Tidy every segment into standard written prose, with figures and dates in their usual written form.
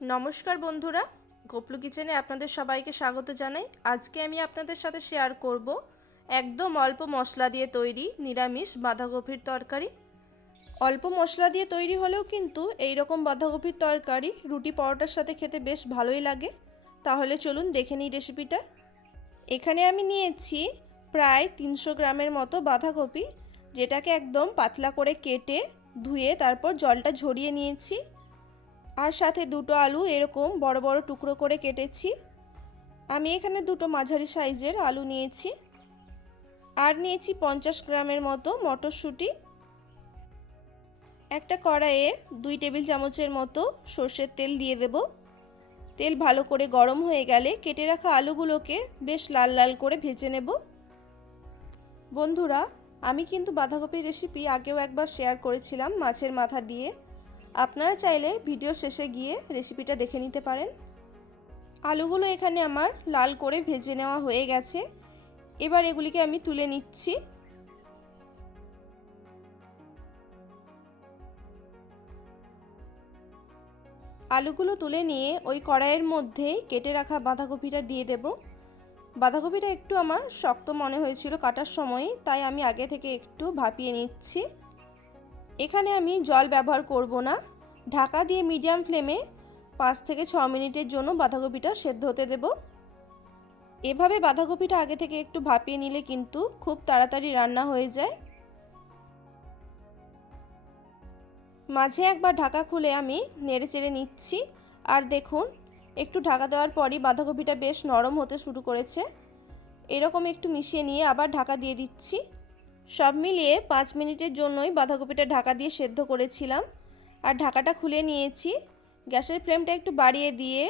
নমস্কার বন্ধুরা, গোপলু কিচেনে আপনাদের সবাইকে স্বাগত জানাই। আজকে আমি আপনাদের সাথে শেয়ার করব একদম অল্প মশলা দিয়ে তৈরি নিরামিষ বাঁধাকপির তরকারি। অল্প মশলা দিয়ে তৈরি হলেও কিন্তু এই রকম বাঁধাকপির তরকারি রুটি পরোটার সাথে খেতে বেশ ভালোই লাগে। তাহলে চলুন দেখে নিই রেসিপিটা। এখানে আমি নিয়েছি প্রায় 300 গ্রামের মতো বাঁধাকপি, যেটাকে একদম পাতলা করে কেটে ধুয়ে তারপর জলটা ঝরিয়ে নিয়েছি। আর সাথে দুটো আলু এরকম বড় বড় টুকরো করে কেটেছি। আমি এখানে দুটো মাঝারি সাইজের আলু নিয়েছি। আর নিয়েছি 50 গ্রামের মতো মটরশুঁটি। একটা কড়াইয়ে 2 টেবিল চামচের মতো সর্ষের তেল দিয়ে দেব। তেল ভালো করে গরম হয়ে গেলে কেটে রাখা আলুগুলোকে বেশ লাল লাল করে ভেজে নেব। বন্ধুরা, আমি কিন্তু বাঁধাকপির রেসিপি আগেও একবার শেয়ার করেছিলাম মাছের মাথা দিয়ে। আপনারা চাইলে ভিডিও শেষে গিয়ে রেসিপিটা দেখে নিতে পারেন। আলুগুলো এখানে আমার লাল করে ভেজে নেওয়া হয়ে গেছে। এবার এগুলিকে আমি তুলে নিচ্ছি। আলুগুলো তুলে নিয়ে ওই কড়াইয়ের মধ্যে কেটে রাখা বাঁধাকপিটা দিয়ে দেব। বাঁধাকপিটা একটু আমার শক্ত মনে হয়েছিল কাটার সময়, তাই আমি আগে থেকে একটু ভাপিয়ে নিচ্ছি। এখানে আমি জল ব্যবহার করব না। ঢাকা দিয়ে মিডিয়াম ফ্লেমে 5 থেকে 6 মিনিটের জন্য বাঁধাকপিটা সেদ্ধ হতে দেব। এভাবে বাঁধাকপিটা আগে থেকে একটু ভাপিয়ে নিলে কিন্তু খুব তাড়াতাড়ি রান্না হয়ে যায়। মাঝে একবার ঢাকা খুলে আমি নেড়েচেড়ে নিচ্ছি। আর দেখুন, একটু ঢাকা দেওয়ার পরই বাঁধাকপিটা বেশ নরম হতে শুরু করেছে। এরকম একটু মিশিয়ে নিয়ে আবার ঢাকা দিয়ে দিচ্ছি। সব মিলিয়ে 5 মিনিটের জন্যই বাঁধাকপিটা ঢাকা দিয়ে সেদ্ধ করেছিলাম। আর ঢাকাটা খুলে নিয়েছি। গ্যাসের ফ্লেমটা একটু বাড়িয়ে দিয়ে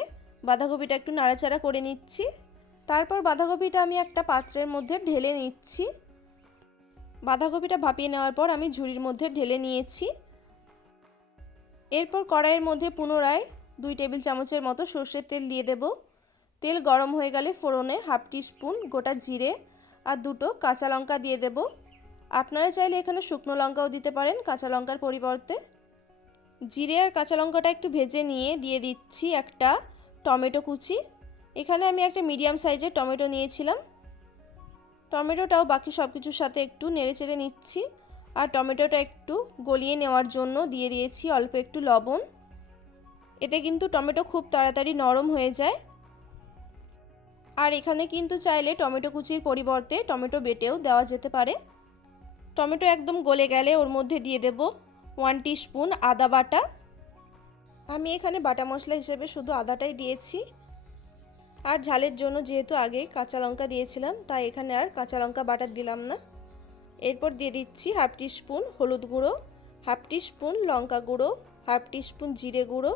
বাঁধাকপিটা একটু নাড়াচাড়া করে নিচ্ছি। তারপর বাঁধাকপিটা আমি একটা পাত্রের মধ্যে ঢেলে নিচ্ছি। বাঁধাকপিটা ভাপিয়ে নেওয়ার পর আমি ঝুড়ির মধ্যে ঢেলে নিয়েছি। এরপর কড়াইয়ের মধ্যে পুনরায় 2 টেবিল চামচের মতো সর্ষের তেল দিয়ে দেব। তেল গরম হয়ে গেলে ফোড়নে 1/2 টিস্পুন গোটা জিরে আর দুটো কাঁচা লঙ্কা দিয়ে দেব। আপনারা চাইলে এখানে শুকনো লঙ্কাও দিতে পারেন কাঁচা লঙ্কার পরিবর্তে। জিরে আর কাঁচা লঙ্কাটা একটু ভেজে নিয়ে দিয়ে দিচ্ছি একটা টমেটো কুচি। এখানে আমি একটা মিডিয়াম সাইজের টমেটো নিয়েছিলাম। টমেটোটাও বাকি সব কিছুর সাথে একটু নেড়েচেড়ে নিচ্ছি। আর টমেটোটা একটু গলিয়ে নেওয়ার জন্য দিয়ে দিয়েছি অল্প একটু লবণ। এতে কিন্তু টমেটো খুব তাড়াতাড়ি নরম হয়ে যায়। আর এখানে কিন্তু চাইলে টমেটো কুচির পরিবর্তে টমেটো বেটেও দেওয়া যেতে পারে। টমেটো একদম গলে গেলে ওর মধ্যে দিয়ে দেব 1 টিস্পুন আদা বাটা। আমি এখানে বাটা মশলা হিসেবে শুধু আদাটাই দিয়েছি। আর ঝালের জন্য যেহেতু আগে কাঁচা লঙ্কা দিয়েছিলাম, তাই এখানে আর কাঁচা লঙ্কা বাটা দিলাম না। এরপর দিয়ে দিচ্ছি 1/2 টিস্পুন হলুদ গুঁড়ো, 1/2 টিস্পুন লঙ্কা গুঁড়ো, 1/2 টিস্পুন জিরে গুঁড়ো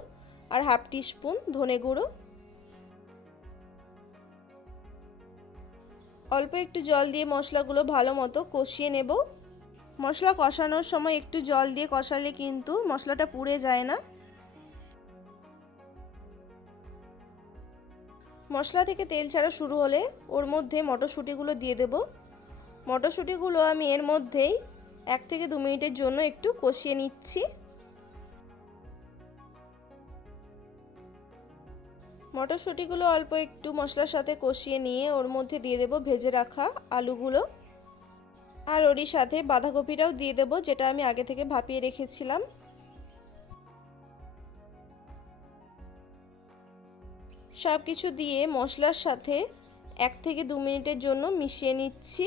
আর 1/2 টিস্পুন ধনে গুঁড়ো। অল্প একটু জল দিয়ে মশলাগুলো ভালো মতো কষিয়ে নেব। মশলা কষানোর সময় একটু জল দিয়ে কষালে কিন্তু মশলাটা পুড়ে যায় না। মশলা থেকে তেল ছাড়া শুরু হলে ওর মধ্যে মটরশুঁটিগুলো দিয়ে দেব। মটরশুঁটিগুলো আমি এর মধ্যেই 1 থেকে 2 মিনিটের জন্য একটু কষিয়ে নিচ্ছি। মটরশুঁটিগুলো অল্প একটু মশলার সাথে কষিয়ে নিয়ে ওর মধ্যে দিয়ে দেব ভেজে রাখা আলুগুলো। আর ওরই সাথে বাঁধাকপিটাও দিয়ে দেব, যেটা আমি আগে থেকে ভাপিয়ে রেখেছিলাম। সব কিছু দিয়ে মশলার সাথে 1 থেকে 2 মিনিটের জন্য মিশিয়ে নিচ্ছি।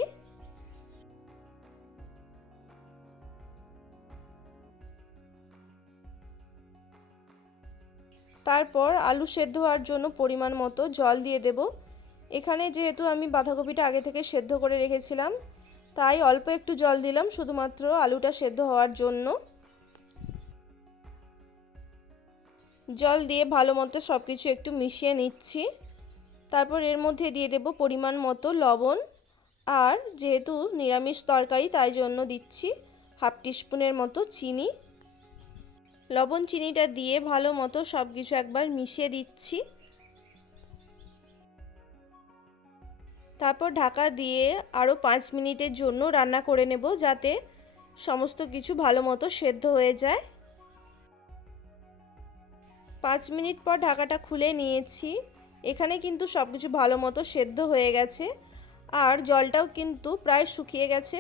তারপর আলু সেদ্ধ হওয়ার জন্য পরিমাণ মতো জল দিয়ে দেব। এখানে যেহেতু আমি বাঁধাকপিটা আগে থেকে সেদ্ধ করে রেখেছিলাম, তাই অল্প একটু জল দিলাম শুধুমাত্র আলুটা সেদ্ধ হওয়ার জন্য। জল দিয়ে ভালো মতো সব কিছু একটু মিশিয়ে নিচ্ছি। তারপর এর মধ্যে দিয়ে দেব পরিমাণ মতো লবণ। আর যেহেতু নিরামিষ তরকারি, তাই জন্য দিচ্ছি 1/2 টিস্পুনের মতো চিনি। লবণ চিনিটা দিয়ে ভালো মতো সব কিছু একবার মিশিয়ে দিচ্ছি। তারপর ঢাকা দিয়ে আরও 5 মিনিটের জন্য রান্না করে নেব, যাতে সমস্ত কিছু ভালো মতো সেদ্ধ হয়ে যায়। 5 মিনিট পর ঢাকাটা খুলে নিয়েছি। এখানে কিন্তু সব কিছু ভালো মতো সেদ্ধ হয়ে গেছে আর জলটাও কিন্তু প্রায় শুকিয়ে গেছে।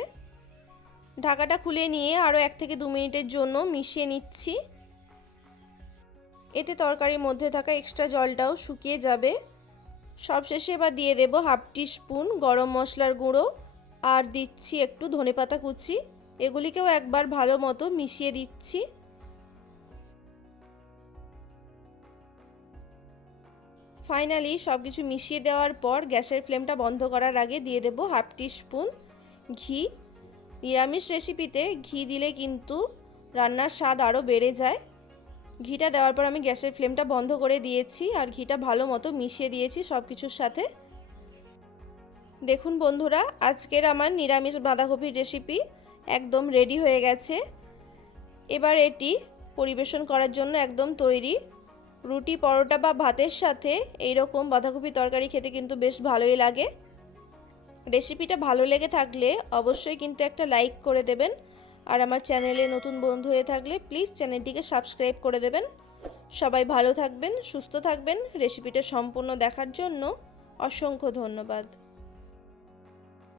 ঢাকাটা খুলে নিয়ে আরও 1 থেকে 2 মিনিটের জন্য মিশিয়ে নিচ্ছি। এতে তরকারির মধ্যে থাকা এক্সট্রা জলটাও শুকিয়ে যাবে। সবশেষে এবার দিয়ে দেব 1/2 টিস্পুন গরম মশলার গুঁড়ো আর দিচ্ছি একটু ধনেপাতা কুচি। এগুলিকেও একবার ভালো মতো মিশিয়ে দিচ্ছি। ফাইনালি সব কিছু মিশিয়ে দেওয়ার পর গ্যাসের ফ্লেমটা বন্ধ করার আগে দিয়ে দেব 1/2 টিস্পুন ঘি। নিরামিষ রেসিপিতে ঘি দিলে কিন্তু রান্নার স্বাদ আরও বেড়ে যায়। ঘিটা দেওয়ার পর আমি গ্যাসের ফ্লেমটা বন্ধ করে দিয়েছি আর ঘিটা ভালো মতো মিশিয়ে দিয়েছি সব কিছুর সাথে। দেখুন বন্ধুরা, আজকের আমার নিরামিষ বাঁধাকপির রেসিপি একদম রেডি হয়ে গেছে। এবার এটি পরিবেশন করার জন্য একদম তৈরি। রুটি, পরোটা বা ভাতের সাথে এই রকম বাঁধাকপি তরকারি খেতে কিন্তু বেশ ভালোই লাগে। রেসিপিটা ভালো লেগে থাকলে অবশ্যই কিন্তু একটা লাইক করে দেবেন আর আমার চ্যানেলে নতুন বন্ধু হয়ে থাকলে প্লিজ চ্যানেলটিকে সাবস্ক্রাইব করে দেবেন। সবাই ভালো থাকবেন, সুস্থ থাকবেন। রেসিপিটা সম্পূর্ণ দেখার জন্য অসংখ্য ধন্যবাদ।